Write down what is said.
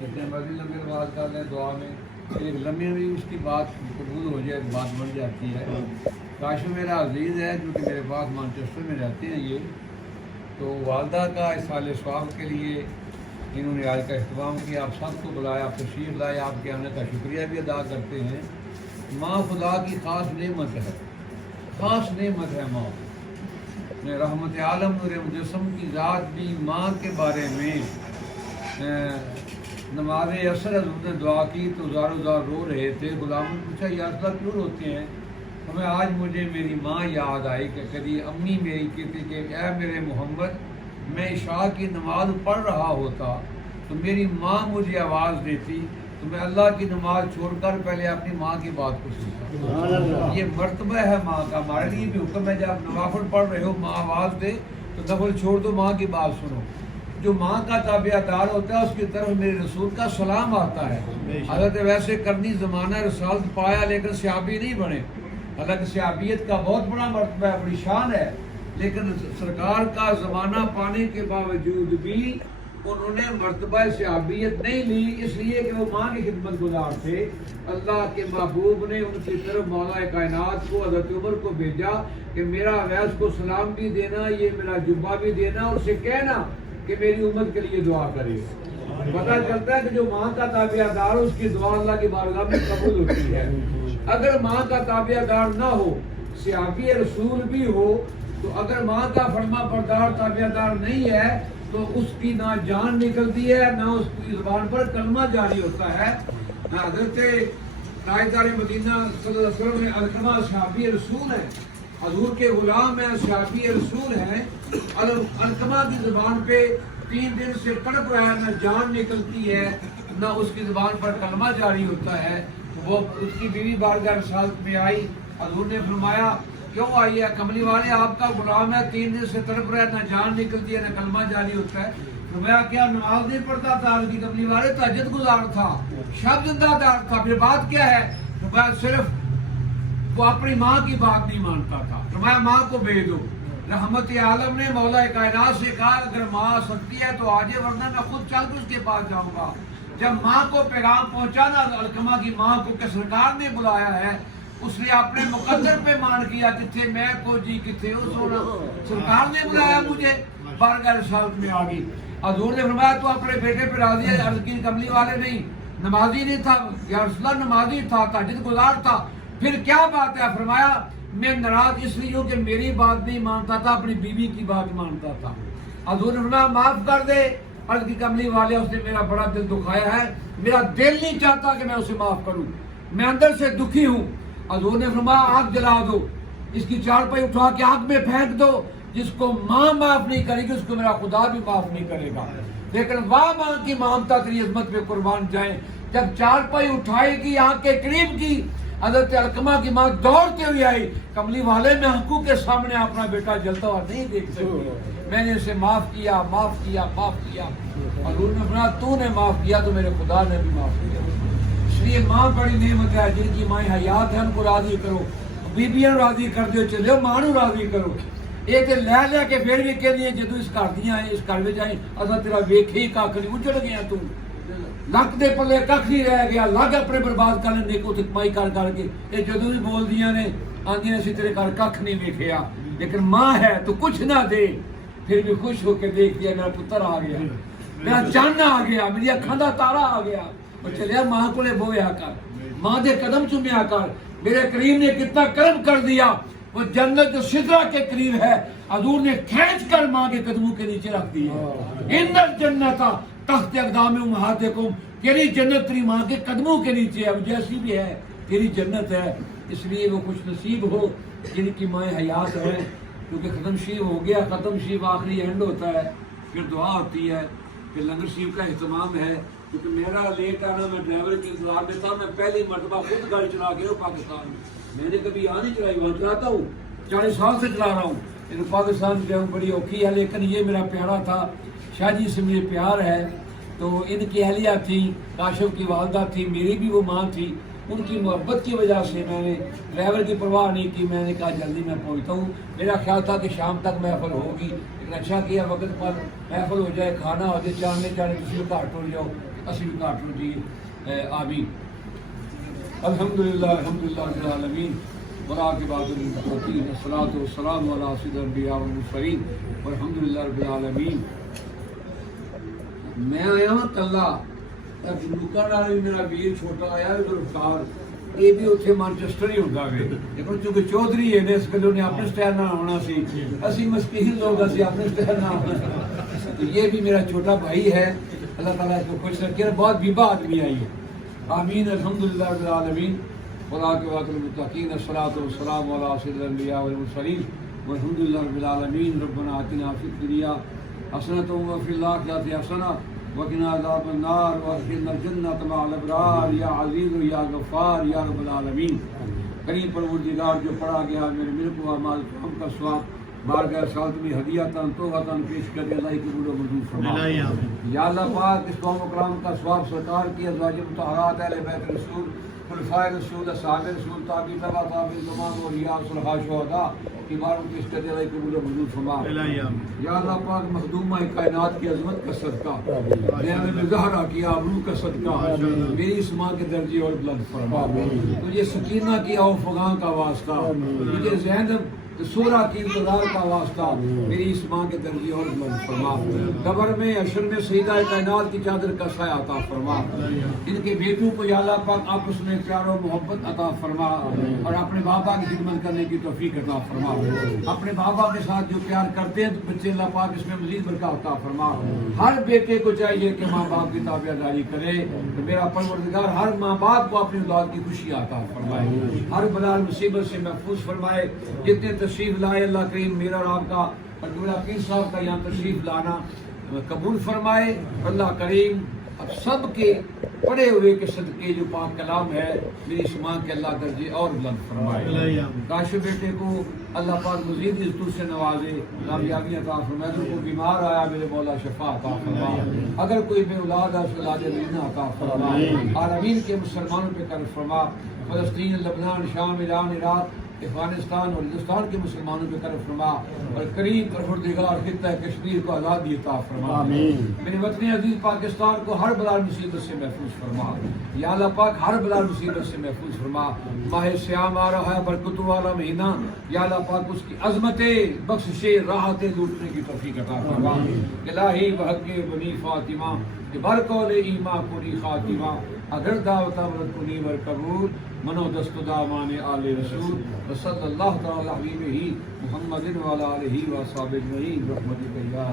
جتنے مرضی لمبے نماز کر لیں دعا میں ایک لمبے میں اس کی بات قبول ہو جائے بات بن جاتی ہے. کاشف میرا عزیز ہے جو کہ میرے پاس مانچسٹر میں رہتے ہیں یہ، تو والدہ کا اصحال ثواب کے لیے انہوں نے آج کا اہتمام کیا، آپ سب کو بلایا، آپ تشریف لائے، آپ کے آنے کا شکریہ بھی ادا کرتے ہیں. ماں خدا کی خاص نعمت ہے، خاص نعمت ہے ماں. رحمت عالم نور مجسم کی ذات بھی ماں کے بارے میں نماز عصر حضور نے دعا کی تو زار و زار رو رہے تھے. غلام نے پوچھا یا رسول اللہ کیوں روتے ہیں؟ ہمیں آج مجھے میری ماں یاد آئی کہ کبھی امی میری کہتی کہ اے میرے محمد، میں عشاء کی نماز پڑھ رہا ہوتا تو میری ماں مجھے آواز دیتی تو میں اللہ کی نماز چھوڑ کر پہلے اپنی ماں کی بات کو سنتا. یہ مرتبہ ہے ماں کا. ہمارے لیے بھی حکم ہے جب نوافل پڑھ رہے ہو ماں آواز دے تو نفل چھوڑ دو، ماں کی بات سنو. جو ماں کا تابعہ دار ہوتا ہے اس کی طرف میرے رسول کا سلام آتا ہے. حضرت ویسے کرنی زمانہ رسالت پایا لیکن صحابی نہیں بنے. حالانکہ صحابیت کا بہت بڑا مرتبہ ہے، بڑی شان ہے، لیکن سرکار کا زمانہ پانے کے باوجود بھی انہوں نے مرتبہ صحابیت نہیں لی، اس لیے کہ وہ ماں کی خدمت گزار تھے. اللہ کے محبوب نے ان کی طرف مولا کائنات کو حضرت عمر کو بھیجا کہ میرا اویس کو سلام بھی دینا، یہ میرا جبہ بھی دینا، اور اسے کہنا کہ میری امت کے لیے دعا کرے. پتہ چلتا ہے کہ جو ماں کا تابعہ دار اس کی دعا اللہ کی بارگاہ میں قبول ہوتی ہے. اگر ماں کا تابعہ دار نہ ہو، صحابی رسول بھی ہو، تو اگر ماں کا فرما بردار تابعہ دار نہیں ہے تو اس کی نہ جان نکلتی ہے نہ اس کی زبان پر کلمہ جاری ہوتا ہے. حضرت تاجدار مدینہ صلی اللہ علیہ وسلم نے علقمہ صحابی رسول ہے، حضور کے غلام ہیں، صحابی رسول ہیں. علقمہ کی زبان پہ 3 دن سے تڑپ رہا ہے، نہ جان نکلتی ہے نہ اس کی زبان پر کلمہ جاری ہوتا ہے. وہ اس کی بیوی بارگاہ رسالت میں آئی، حضور نے فرمایا کیوں آئی ہے؟ کملی والے آپ کا غلام ہے، 3 دن سے تڑپ رہا ہے، نہ جان نکلتی ہے نہ کلمہ جاری ہوتا ہے. فرمایا کیا نماز نہیں پڑھتا تھا؟ اس کی کملی والے تہجد گزار تھا، شب زندہ دار تھا. پھر بات کیا ہے؟ فرمایا صرف وہ اپنی ماں کی بات نہیں مانتا تھا. فرمایا ماں کو بھیج دو. رحمت عالم نے مولا کائنات سے کہا اگر ماں آ سکتی ہے تو آجے، ورنہ میں خود چل کر اس کے پاس جاؤں گا. جب ماں کو پیغام پہنچا نا علقمہ کی ماں کو کہ سرکار نے بلایا ہے، اس نے اپنے مقدر پہ مان کیا کتنے میں کو جی کتنے اس ہونا، سرکار نے بلایا مجھے، بارگاہ رسالت میں آ گئی. حضور نے فرمایا تو اپنے بیٹے پہ راضی ہے؟ عرض کی کملی والے نہیں، نمازی نہیں تھا یا رسول اللہ، نمازی تھا، تہجد گزار تھا. پھر کیا بات ہے؟ فرمایا میں ناراض اس لیے ہوں کہ میری بات نہیں مانتا تھا، اپنی بیوی کی بات مانتا تھا. حضور نے فرمایا معاف کر دے. عرض کی کملی والے اس نے میرا بڑا دل دکھایا ہے، میرا دل نہیں چاہتا کہ میں اسے معاف کروں، میں اندر سے دکھی ہوں. حضور نے فرمایا آگ جلا دو، اس کی چارپائی اٹھا کے آگ میں پھینک دو. جس کو ماں معاف نہیں کرے گی اس کو میرا خدا بھی معاف نہیں کرے گا. لیکن واہ ماں کی مامتا تیری عظمت پہ قربان جائیں. جب چارپائی اٹھائے گی آنکھ کے قریب کی، حضرت علقمہ کی ماں دوڑتے ہوئے آئی، کملی والے میں حقوق کے سامنے اپنا بیٹا جلتا ہوا نہیں دیکھ سکتی، میں نے اسے معاف کیا معاف کیا معاف کیا. حضور نے فرمایا تو نے معاف کیا تو میرے خدا نے بھی معاف کیا. اس لیے ماں بڑی نعمت ہے. جن کی مائیں حیات ہیں ان کو راضی کرو، بیبیاں راضی کر دو، چلو ماں نو راضی کرو. یہ لے لے کے پھر بھی کہ جدو اس گھر دیا اس گھر میں جائیں اصل تیرا ویکھے ہی کھ نہیں اجڑ گیا، تو لک دے پلے کھ نہیں رہ گیا، لگ اپنے برباد کر لیں کو کمائی کر کر کے. یہ جدو بھی بول دیا نے آدھی اسی تیرے گھر کھ نہیں ویکھیا. لیکن ماں ہے تو کچھ نہ دے پھر بھی خوش ہو کے دیکھ لیا میرا پتر آ گیا، میرا چاند آ گیا، میری اکھاں دا تارا آ گیا. اور چلیا ماں کو بویا کر، ماں دے قدم چومیا کر. میرے کریم نے کتنا کرم کر دیا، وہ جنت جو سدرہ کے قریب ہے حضور نے کھینچ کر ماں کے قدموں کے نیچے رکھ دی ہے. ان الجنت تحت اقدام امہاتکم، تیری جنت تیری ماں کے قدموں کے نیچے ہے، جیسی بھی ہے تیری جنت ہے. اس لیے وہ خوش نصیب ہو جن کی مائیں حیات ہیں، کیونکہ ختم شریف ہو گیا. ختم شریف آخری اینڈ ہوتا ہے، پھر دعا ہوتی ہے، پھر لنگر شریف کا اہتمام ہے. کیونکہ میرا لیٹ آنا، میں ڈرائیور کے انتظار میں تھا. میں پہلی مرتبہ خود گاڑی چلا گیا ہوں پاکستان میں نے کبھی یہاں نہیں چلائی، وہاں چلاتا ہوں، 40 سال سے چلا رہا ہوں. پاکستان گیا ہوں، بڑی اوکھی ہے. لیکن یہ میرا پیارا تھا، شاہ جی سے مجھے پیار ہے. تو ان کی اہلیہ تھی، کاشف کی والدہ تھی، میری بھی وہ ماں تھی. ان کی محبت کی وجہ سے میں نے ڈرائیور کی پرواہ نہیں کی، میں نے کہا جلدی میں پہنچتا ہوں، میرا خیال تھا کہ شام تک محفل ہوگی، لیکن اچھا کیا وقت پر محفل ہو جائے، کھانا ہو جائے، چاندنے کسی بھی گھاٹ ہو جاؤ، اسی بھی گھاٹ ہو جی آمین۔ الحمدللہ الحمدللہ رب العالمین والعاقبۃ للمتقین والصلاۃ والسلام علی سید الانبیاء والمرسلین والحمدللہ رب العالمین۔ میں آیا ہوں تلا بندوقاں نال میرا ویر چھوٹا آیا گلفکار، یہ بھی اتنے مانچسٹر ہی ہوتا ہے، لیکن چونکہ چودھری ہے اس گلے انہیں اپنے سٹائل نہ آنا سی، اسی مسکین لوگ اسی اپنے سٹائل نہ آنا، تو یہ بھی میرا چھوٹا بھائی ہے، اللہ تعالیٰ اس کو خوش رکھے، بہت بیبا آدمی آئی ہے آمین۔ الحمدللہ رب العالمین والعاقبۃ للمتقین والصلاۃ والسلام علی سید الانبیاء والمرسلین والحمدللہ رب العالمین۔ ربنا آتنا فی الدنیا حسنۃ وفی الآخرۃ حسنۃ وقنا عذاب النار وادخلنا الجنۃ مع الابرار یا عزیز یا غفار یا رب العالمین۔ کریم پروردگار جو پڑھا گیا میرے ملک و اعمال ہم کا ثواب بارگاہ سعادت میں ہدیۃً توحۃً پیش کر اللہ کی قبول و منظور فرما۔ یا اللہ پاک اس قوم و کرام کا ثواب سرکار کی ازواج مطہرات اہل بیت رسول خلفائے رسول اصحاب رسول تابعین تبع تابعین تمام اولیاء صلحاء شہداء کی باروں پیش کر اللہ کی قبول و منظور فرما۔ یا اللہ پاک مخدومہ کائنات کی عظمت کا صدقہ، نعمت زہرا کی آبرو کا صدقہ میری اس ماں کے درجے اور بلند فرما۔ تجھے سکینہ کی اوفغاں کا واسطہ، تجھے زینب سورہ کی انتظار کا واسطہ میری اس ماں کے درجے اور بلند فرما۔ قبر میں حشر میں سیدہ کائنات کی چادر کا سایہ عطا فرما۔ ان کے بیٹوں کو یا اللہ پاک آپس میں پیار و محبت عطا فرما، اور اپنے بابا کی خدمت کرنے کی توفیق عطا فرما۔ اپنے بابا کے ساتھ جو پیار کرتے ہیں بچے اللہ پاک اس میں مزید برکت عطا فرما۔ ہر بیٹے کو چاہیے کہ ماں باپ کی تابعداری کرے، تو میرا پروردگار ہر ماں باپ کو اپنی اولاد کی خوشی عطا فرمائے، ہر بلا مصیبت سے محفوظ فرمائے۔ جتنے تشریف لائے اللہ کریم میرا اور آپ کا اور میرا پیر صاحب کا یہاں تشریف لانا قبول فرمائے۔ اللہ کریم اب سب کے پڑھے ہوئے کے صدقے جو پاک کلام ہے میری اس ماں کے اللہ درجے اور بلند فرمائے۔ کاش بیٹے کو اللہ پاک مزید عزتوں سے نوازے، کامیابی عطا فرمائے۔ جو کوئی بیمار آیا میرے مولا شفا عطا فرما، اگر کوئی بے اولاد ہے اس اولاد مدینہ عطا فرما، عالمین کے مسلمانوں پہ کرم فرما، فلسطین، لبنان، شام، ایران، عراق، افغانستان اور ہندوستان کے مسلمانوں پہ کرم فرما، اور کریم پروردگار خطہ کشمیر کو آزادی عطا فرما۔ میرے وطن عزیز پاکستان کو ہر بلا مصیبت سے محفوظ فرما، یا اللہ پاک ہر بلا مصیبت سے محفوظ فرما۔ ماہ سیام آ رہا ہے، برکتوں والا مہینہ، یا اللہ پاک اس کی عظمتیں بخششیں راحتیں لوٹنے کی توفیق عطا فرما۔ الہی بحق بنی فاطمہ بارکول ایما پوری خاتمہ، اگر دعوت امرت کنی ور قبول منو دست دامان آل رسول وصلی اللہ تعالی علیہ محمد وعلی آلہ وصحبہ اجمعین برحمتک یا